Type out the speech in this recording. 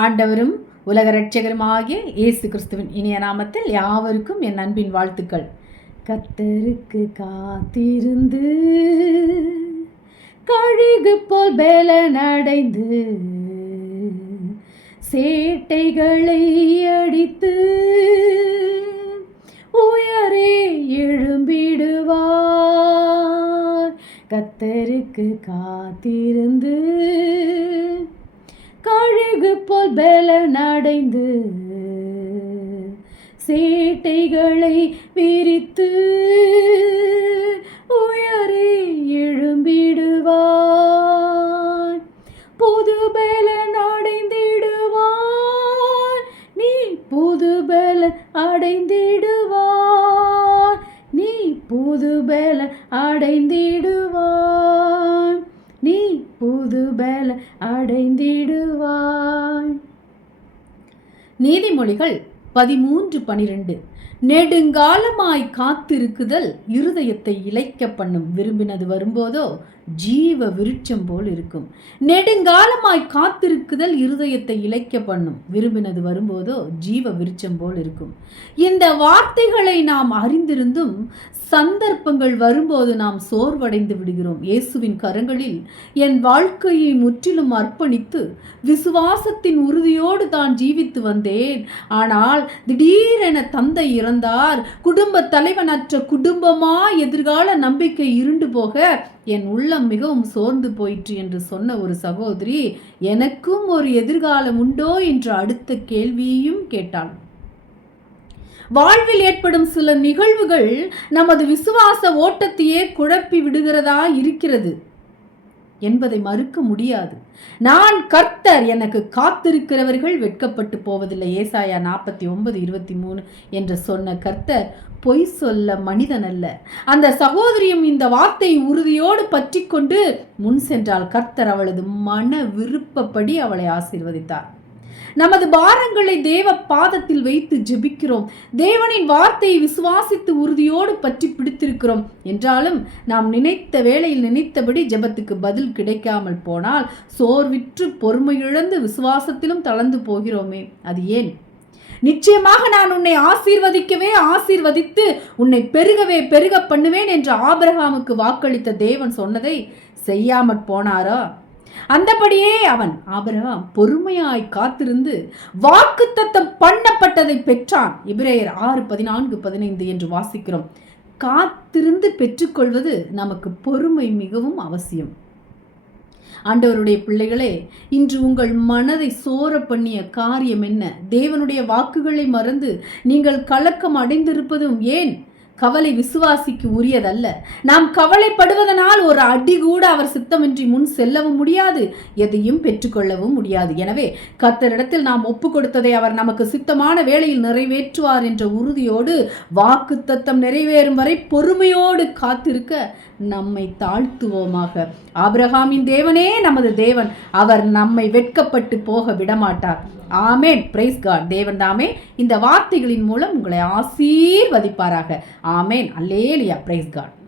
ஆண்டவரும் உலக இரட்சகருமாகிய இயேசு கிறிஸ்துவின் இனிய நாமத்தில் யாவருக்கும் என் அன்பின் வாழ்த்துக்கள். கத்தருக்கு காத்திருந்து கழுகு போல் பேலனடைந்து சேட்டைகளை அடித்து உயரே எழும்பிடுவார். கத்தருக்கு காத்திருந்து அழகு போல் பலனடைந்து சேட்டைகளை விரித்து உயரே எழும்பிடுவார் புது பலன் அடைந்திடுவார் நீ புது பலன் அடைந்திடுவார் நீ புது பலன் அடைந்திடுவார் புது பல அடைந்திடுவாய். நீதிமொழிகள் பதிமூன்று பனிரெண்டு. நெடுங்காலமாய் காத்திருக்குதல் இருதயத்தை இழைக்க பண்ணும் விரும்பினது வரும்போதோ ஜீவ விருட்சம் போல் இருக்கும். நெடுங்காலமாய் காத்திருக்குதல் இருதயத்தை இழைக்க பண்ணும் விரும்பினது வரும்போதோ ஜீவ விருட்சம் போல் இருக்கும். இந்த வார்த்தைகளை நாம் அறிந்திருந்தும் சந்தர்ப்பங்கள் வரும்போது நாம் சோர்வடைந்து விடுகிறோம். இயேசுவின் கரங்களில் என் வாழ்க்கையை முற்றிலும் அர்ப்பணித்து விசுவாசத்தின் உறுதியோடு தான் ஜீவித்து வந்தேன். ஆனால் திடீரென தந்தை இறந்தார். குடும்ப தலைவனற்ற குடும்பமா எதிர்கால நம்பிக்கை இருண்டு போக என் உள்ளம் மிகவும் சோர்ந்து போயிற்று என்று சொன்ன ஒரு சகோதரி எனக்கும் ஒரு எதிர்காலம் உண்டோ என்று அடுத்த கேள்வியையும் கேட்டாள். வாழ்வில் ஏற்படும் சில நிகழ்வுகள் நமது விசுவாச ஓட்டத்தையே குழப்பி விடுகிறதா இருக்கிறது. என்பதை மறுக்க முடியாது. நான் கர்த்தர் எனக்கு காத்திருக்கிறவர்கள் வெட்கப்பட்டு போவதில்லை. ஏசாயா நாற்பத்தி ஒன்பது இருபத்தி மூணு என்று சொன்ன கர்த்தர் பொய் சொல்ல மனிதன் அல்ல. அந்த சகோதரியும் இந்த வார்த்தை உறுதியோடு பற்றி கொண்டு முன் சென்றால் கர்த்தர் அவளது மன விருப்பப்படி அவளை ஆசீர்வதித்தார். நமது பாரங்களை தேவ பாதத்தில் வைத்து ஜெபிக்கிறோம். தேவனின் வார்த்தையை விசுவாசித்து உறுதியோடு பற்றி பிடித்திருக்கிறோம். என்றாலும் நாம் நினைத்த வேளையில் நினைத்தபடி ஜெபத்துக்கு பதில் கிடைக்காமல் போனால் சோர்விற்று பொறுமை இழந்து விசுவாசத்திலும் தளர்ந்து போகிறோமே. அது ஏன்? நிச்சயமாக நான் உன்னை ஆசீர்வதிக்கவே ஆசீர்வதித்து உன்னை பெருகவே பெருக பண்ணுவேன் என்று ஆபிரகாமுக்கு வாக்களித்த தேவன் சொன்னதை செய்யாமற் போனாரா? அந்தபடியே அவன் ஆபிரகாம் பொறுமையாய் காத்திருந்து வாக்கு தத்தம் பண்ணப்பட்டதை பெற்றான். இபிரேயர் ஆறு பதினான்கு பதினைந்து என்று வாசிக்கிறோம். காத்திருந்து பெற்றுக்கொள்வது நமக்கு பொறுமை மிகவும் அவசியம். ஆண்டவருடைய பிள்ளைகளே இன்று உங்கள் மனதை சோர பண்ணிய காரியம் என்ன? தேவனுடைய வாக்குகளை மறந்து நீங்கள் கலக்கம் அடைந்திருப்பதும் ஏன்? கவலை விசுவாசிக்கு உரியதல்ல. நாம் கவலைப்படுவதனால் ஒரு அடி கூட அவர் சித்தமின்றி முன் செல்லவும் முடியாது எதையும் பெற்றுக்கொள்ளவும் முடியாது. எனவே கத்தரிடத்தில் நாம் ஒப்பு கொடுத்ததை அவர் நமக்கு சித்தமான வேளையில் நிறைவேற்றுவார் என்ற உறுதியோடு வாக்கு தத்தம் நிறைவேறும் வரை பொறுமையோடு காத்திருக்க நம்மை தாழ்த்துவோமாக. ஆபிரகாமின் தேவனே நமது தேவன் அவர் நம்மை வெட்கப்பட்டு போக விடமாட்டார். ஆமேன். பிரைஸ் காட் தேவன் தாமே இந்த வார்த்தைகளின் மூலம் உங்களை ஆசீர்வதிப்பாராக. ஆமேன். அல்லேலியா. Price God